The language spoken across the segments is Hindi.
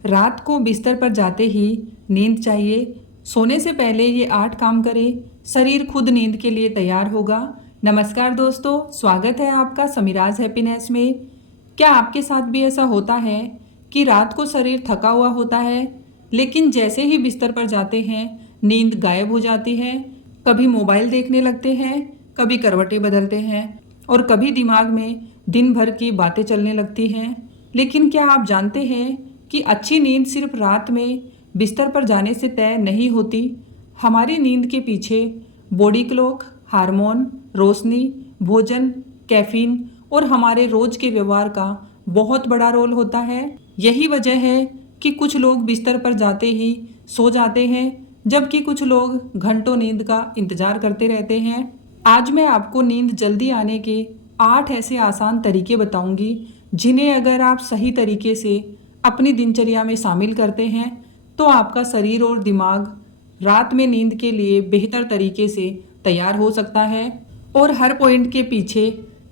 रात को बिस्तर पर जाते ही नींद चाहिए। सोने से पहले ये 8 काम करें, शरीर खुद नींद के लिए तैयार होगा। नमस्कार दोस्तों, स्वागत है आपका समीराज हैप्पीनेस में। क्या आपके साथ भी ऐसा होता है कि रात को शरीर थका हुआ होता है, लेकिन जैसे ही बिस्तर पर जाते हैं नींद गायब हो जाती है। कभी मोबाइल देखने लगते हैं, कभी करवटें बदलते हैं और कभी दिमाग में दिन भर की बातें चलने लगती हैं। लेकिन क्या आप जानते हैं कि अच्छी नींद सिर्फ रात में बिस्तर पर जाने से तय नहीं होती। हमारी नींद के पीछे बॉडी क्लॉक, हार्मोन, रोशनी, भोजन, कैफीन और हमारे रोज के व्यवहार का बहुत बड़ा रोल होता है। यही वजह है कि कुछ लोग बिस्तर पर जाते ही सो जाते हैं, जबकि कुछ लोग घंटों नींद का इंतजार करते रहते हैं। आज मैं आपको नींद जल्दी आने के 8 ऐसे आसान तरीके बताऊंगी, जिन्हें अगर आप सही तरीके से अपनी दिनचर्या में शामिल करते हैं तो आपका शरीर और दिमाग रात में नींद के लिए बेहतर तरीके से तैयार हो सकता है। और हर पॉइंट के पीछे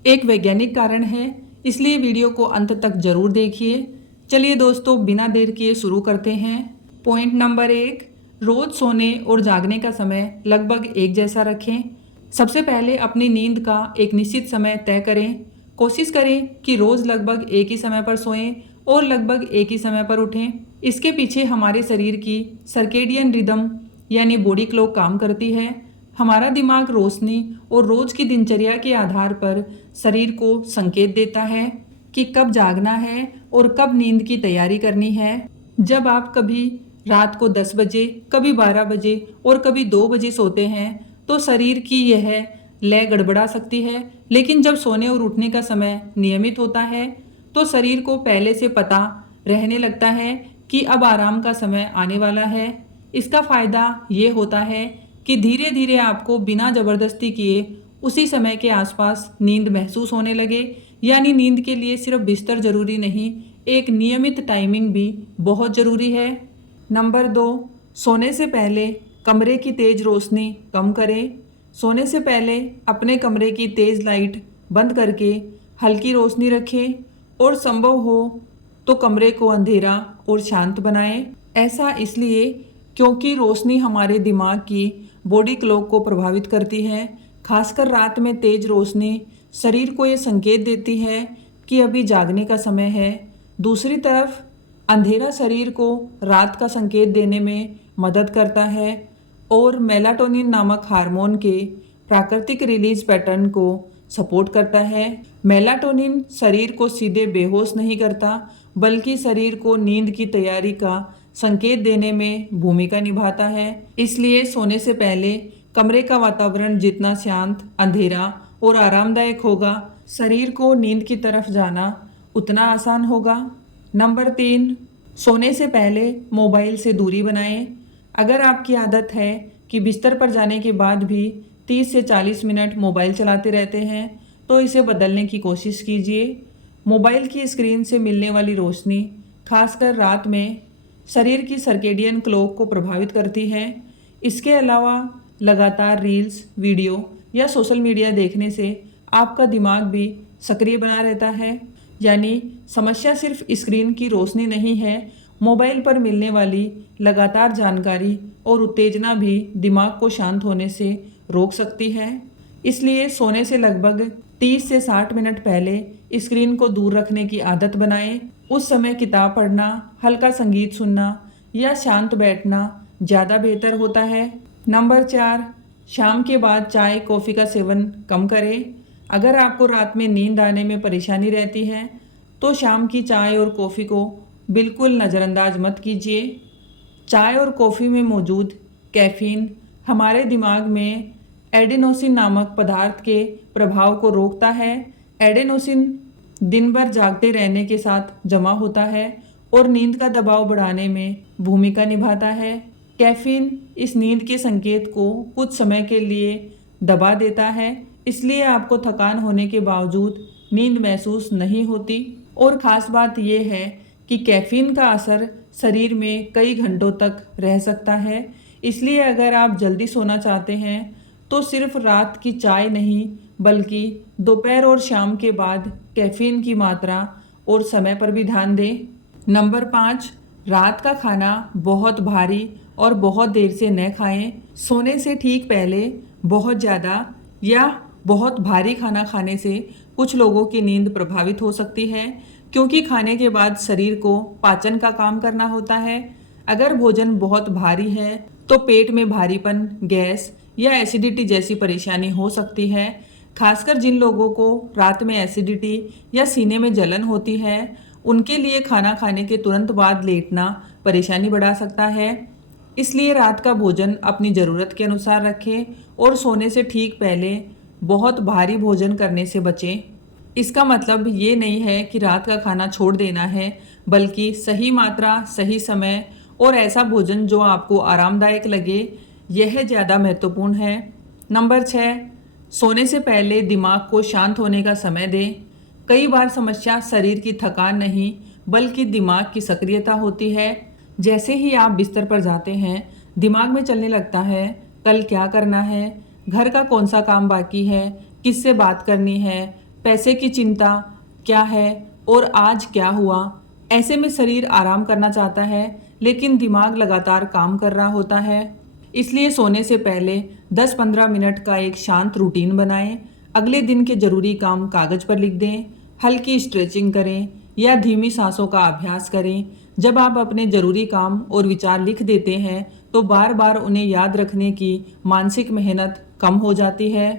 एक वैज्ञानिक कारण है, इसलिए वीडियो को अंत तक जरूर देखिए। चलिए दोस्तों, बिना देर किए शुरू करते हैं। पॉइंट नंबर 1, रोज सोने और जागने का समय लगभग एक जैसा रखें। सबसे पहले अपनी नींद का एक निश्चित समय तय करें। कोशिश करें कि रोज लगभग एक ही समय पर सोएं और लगभग एक ही समय पर उठें। इसके पीछे हमारे शरीर की सर्केडियन रिदम यानी बॉडी क्लॉक काम करती है। हमारा दिमाग रोशनी और रोज की दिनचर्या के आधार पर शरीर को संकेत देता है कि कब जागना है और कब नींद की तैयारी करनी है। जब आप कभी रात को 10 बजे, कभी 12 बजे और कभी 2 बजे सोते हैं तो शरीर की यह लय गड़बड़ा सकती है। लेकिन जब सोने और उठने का समय नियमित होता है तो शरीर को पहले से पता रहने लगता है कि अब आराम का समय आने वाला है। इसका फायदा ये होता है कि धीरे धीरे आपको बिना जबरदस्ती किए उसी समय के आसपास नींद महसूस होने लगे। यानी नींद के लिए सिर्फ बिस्तर जरूरी नहीं, एक नियमित टाइमिंग भी बहुत जरूरी है। नंबर 2, सोने से पहले कमरे की तेज रोशनी कम करें। सोने से पहले अपने कमरे की तेज लाइट बंद करके हल्की रोशनी रखें और संभव हो तो कमरे को अंधेरा और शांत बनाएं। ऐसा इसलिए क्योंकि रोशनी हमारे दिमाग की बॉडी क्लॉक को प्रभावित करती है। खासकर रात में तेज रोशनी शरीर को ये संकेत देती है कि अभी जागने का समय है। दूसरी तरफ अंधेरा शरीर को रात का संकेत देने में मदद करता है और मेलाटोनिन नामक हार्मोन के प्राकृतिक रिलीज पैटर्न को सपोर्ट करता है। मेलाटोनिन शरीर को सीधे बेहोश नहीं करता, बल्कि शरीर को नींद की तैयारी का संकेत देने में भूमिका निभाता है। इसलिए सोने से पहले कमरे का वातावरण जितना शांत, अंधेरा और आरामदायक होगा, शरीर को नींद की तरफ जाना उतना आसान होगा। नंबर 3, सोने से पहले मोबाइल से दूरी बनाएं। अगर आपकी आदत है कि बिस्तर पर जाने के बाद भी 30 से 40 मिनट मोबाइल चलाते रहते हैं तो इसे बदलने की कोशिश कीजिए। मोबाइल की स्क्रीन से मिलने वाली रोशनी खासकर रात में शरीर की सर्केडियन क्लॉक को प्रभावित करती है। इसके अलावा लगातार रील्स, वीडियो या सोशल मीडिया देखने से आपका दिमाग भी सक्रिय बना रहता है। यानी समस्या सिर्फ स्क्रीन की रोशनी नहीं है, मोबाइल पर मिलने वाली लगातार जानकारी और उत्तेजना भी दिमाग को शांत होने से रोक सकती है। इसलिए सोने से लगभग 30 से 60 मिनट पहले स्क्रीन को दूर रखने की आदत बनाएं। उस समय किताब पढ़ना, हल्का संगीत सुनना या शांत बैठना ज़्यादा बेहतर होता है। नंबर 4, शाम के बाद चाय कॉफ़ी का सेवन कम करें। अगर आपको रात में नींद आने में परेशानी रहती है तो शाम की चाय और कॉफ़ी को बिल्कुल नज़रअंदाज मत कीजिए। चाय और कॉफ़ी में मौजूद कैफ़ीन हमारे दिमाग में एडेनोसिन नामक पदार्थ के प्रभाव को रोकता है। एडेनोसिन दिन भर जागते रहने के साथ जमा होता है और नींद का दबाव बढ़ाने में भूमिका निभाता है। कैफ़ीन इस नींद के संकेत को कुछ समय के लिए दबा देता है, इसलिए आपको थकान होने के बावजूद नींद महसूस नहीं होती। और ख़ास बात यह है कि कैफ़ीन का असर शरीर में कई घंटों तक रह सकता है। इसलिए अगर आप जल्दी सोना चाहते हैं तो सिर्फ रात की चाय नहीं, बल्कि दोपहर और शाम के बाद कैफ़ीन की मात्रा और समय पर भी ध्यान दें। नंबर 5, रात का खाना बहुत भारी और बहुत देर से न खाएं। सोने से ठीक पहले बहुत ज़्यादा या बहुत भारी खाना खाने से कुछ लोगों की नींद प्रभावित हो सकती है, क्योंकि खाने के बाद शरीर को पाचन का काम करना होता है। अगर भोजन बहुत भारी है तो पेट में भारीपन, गैस या एसिडिटी जैसी परेशानी हो सकती है। खासकर जिन लोगों को रात में एसिडिटी या सीने में जलन होती है, उनके लिए खाना खाने के तुरंत बाद लेटना परेशानी बढ़ा सकता है। इसलिए रात का भोजन अपनी ज़रूरत के अनुसार रखें और सोने से ठीक पहले बहुत भारी भोजन करने से बचें। इसका मतलब ये नहीं है कि रात का खाना छोड़ देना है, बल्कि सही मात्रा, सही समय और ऐसा भोजन जो आपको आरामदायक लगे, यह ज़्यादा महत्वपूर्ण है। नंबर 6, सोने से पहले दिमाग को शांत होने का समय दें। कई बार समस्या शरीर की थकान नहीं, बल्कि दिमाग की सक्रियता होती है। जैसे ही आप बिस्तर पर जाते हैं, दिमाग में चलने लगता है, कल क्या करना है, घर का कौन सा काम बाकी है, किससे बात करनी है, पैसे की चिंता क्या है और आज क्या हुआ। ऐसे में शरीर आराम करना चाहता है, लेकिन दिमाग लगातार काम कर रहा होता है। इसलिए सोने से पहले 10-15 मिनट का एक शांत रूटीन बनाएं। अगले दिन के जरूरी काम कागज पर लिख दें, हल्की स्ट्रेचिंग करें या धीमी सांसों का अभ्यास करें। जब आप अपने जरूरी काम और विचार लिख देते हैं, तो बार बार उन्हें याद रखने की मानसिक मेहनत कम हो जाती है।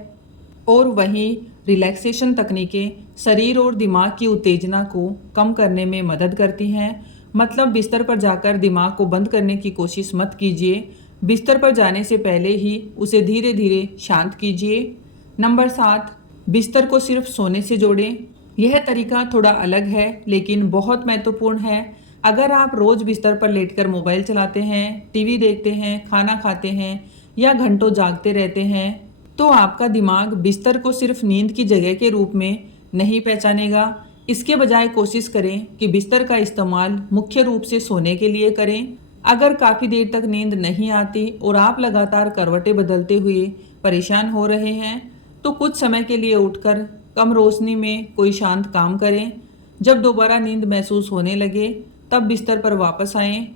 और वहीं रिलैक्सेशन तकनीकें शरीर और दिमाग की उत्तेजना को कम करने में मदद करती हैं। मतलब बिस्तर पर जाकर दिमाग को बंद करने की कोशिश मत कीजिए। बिस्तर पर जाने से पहले ही उसे धीरे धीरे शांत कीजिए। नंबर 7, बिस्तर को सिर्फ सोने से जोड़ें। यह तरीका थोड़ा अलग है, लेकिन बहुत महत्वपूर्ण है। अगर आप रोज बिस्तर पर लेटकर मोबाइल चलाते हैं, टीवी देखते हैं, खाना खाते हैं या घंटों जागते रहते हैं, तो आपका दिमाग बिस्तर को सिर्फ नींद की जगह के रूप में नहीं पहचानेगा। इसके बजाय कोशिश करें कि बिस्तर का इस्तेमाल मुख्य रूप से सोने के लिए करें। अगर काफ़ी देर तक नींद नहीं आती और आप लगातार करवटें बदलते हुए परेशान हो रहे हैं, तो कुछ समय के लिए उठकर कम रोशनी में कोई शांत काम करें। जब दोबारा नींद महसूस होने लगे, तब बिस्तर पर वापस आएं।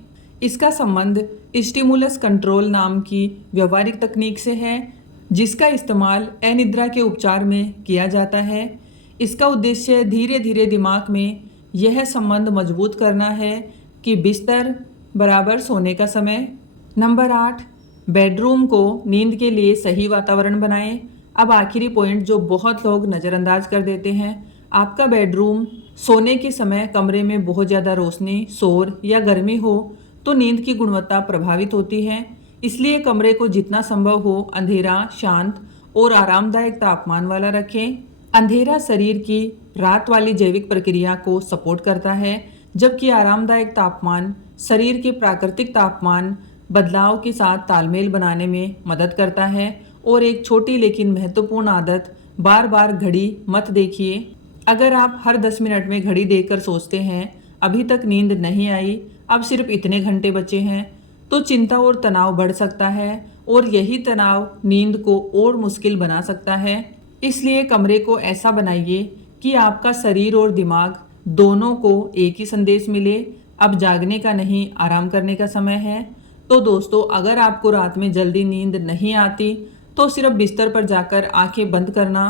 इसका संबंध स्टिमुलस कंट्रोल नाम की व्यवहारिक तकनीक से है, जिसका इस्तेमाल अनिद्रा के उपचार में किया जाता है। इसका उद्देश्य धीरे धीरे दिमाग में यह संबंध मजबूत करना है कि बिस्तर बराबर सोने का समय। नंबर 8, बेडरूम को नींद के लिए सही वातावरण बनाएं। अब आखिरी पॉइंट जो बहुत लोग नज़रअंदाज कर देते हैं, आपका बेडरूम सोने के समय कमरे में बहुत ज़्यादा रोशनी, शोर या गर्मी हो तो नींद की गुणवत्ता प्रभावित होती है। इसलिए कमरे को जितना संभव हो अंधेरा, शांत और आरामदायक तापमान वाला रखें। अंधेरा शरीर की रात वाली जैविक प्रक्रिया को सपोर्ट करता है, जबकि आरामदायक तापमान शरीर के प्राकृतिक तापमान बदलाव के साथ तालमेल बनाने में मदद करता है। और एक छोटी लेकिन महत्वपूर्ण आदत, बार बार घड़ी मत देखिए। अगर आप हर 10 मिनट में घड़ी देखकर सोचते हैं अभी तक नींद नहीं आई, अब सिर्फ इतने घंटे बचे हैं, तो चिंता और तनाव बढ़ सकता है और यही तनाव नींद को और मुश्किल बना सकता है। इसलिए कमरे को ऐसा बनाइए कि आपका शरीर और दिमाग दोनों को एक ही संदेश मिले, अब जागने का नहीं, आराम करने का समय है। तो दोस्तों, अगर आपको रात में जल्दी नींद नहीं आती, तो सिर्फ बिस्तर पर जाकर आंखें बंद करना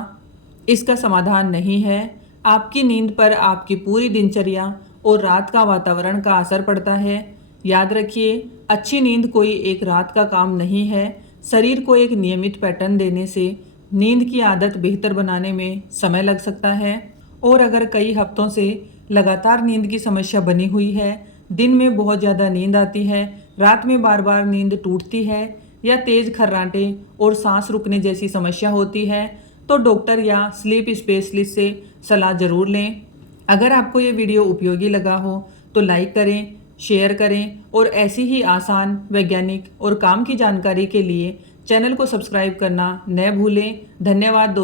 इसका समाधान नहीं है। आपकी नींद पर आपकी पूरी दिनचर्या और रात का वातावरण का असर पड़ता है। याद रखिए, अच्छी नींद कोई एक रात का काम नहीं है। शरीर को एक नियमित पैटर्न देने से नींद की आदत बेहतर बनाने में समय लग सकता है। और अगर कई हफ्तों से लगातार नींद की समस्या बनी हुई है, दिन में बहुत ज़्यादा नींद आती है, रात में बार बार नींद टूटती है या तेज़ खर्राटे और सांस रुकने जैसी समस्या होती है, तो डॉक्टर या स्लीप स्पेशलिस्ट से सलाह ज़रूर लें। अगर आपको ये वीडियो उपयोगी लगा हो तो लाइक करें, शेयर करें और ऐसी ही आसान, वैज्ञानिक और काम की जानकारी के लिए चैनल को सब्सक्राइब करना न भूलें। धन्यवाद।